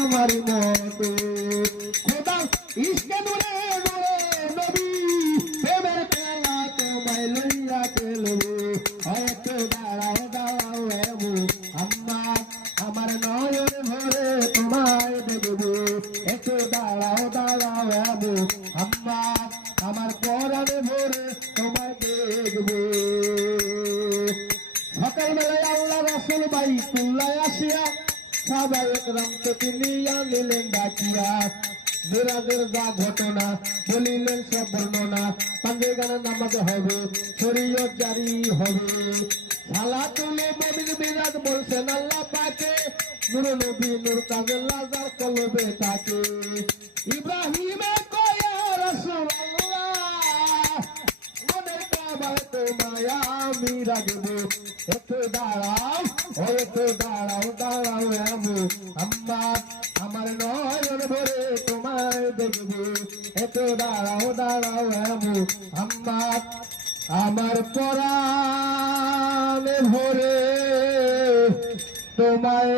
আমার মতো খোদা ইশকে নূরে নূরে নবী প্রেমের খেলা তোমায় লইয়া খেলবো হয়তো দাঁড়াও দাঁড়াও এমু আম্মা আমার নয়ন ভরে তোমায় দেখবো একটু দাঁড়াও দাঁড়াও এমু আম্মা আমার পরাণে ভরে তোমায় দেখবো সকালবেলায় আল্লাহ রাসূল বাইতুল্লাহ আসিয়া সাহাবায়ে কেরামকে তিনি আনিলেন ডাকিয়া মিরাজের যা ঘটনা বলিলেন সব বর্ণনা পাঞ্জে গানে নামাজ হবে শরীয়ত জারি হবে সালাতুল মুমিন মিরাজ বলছেন আল্লাহ পাকে নূর নবী নূর তাজের লাজার কলবে থাকে ইব্রাহিমে কয় রাসূলুল্লাহ মনের কাবায় তোমায় আমি রাখবো একটু দাঁড়াও ও একটু দাঁড়াও দাঁড়াও আমু আম্মা আমার নয়ন ভরে তোমায় দেখবো একটু দাঁড়াও দাঁড়াও আমু আম্মা আমার পরাণে ভরে তোমায়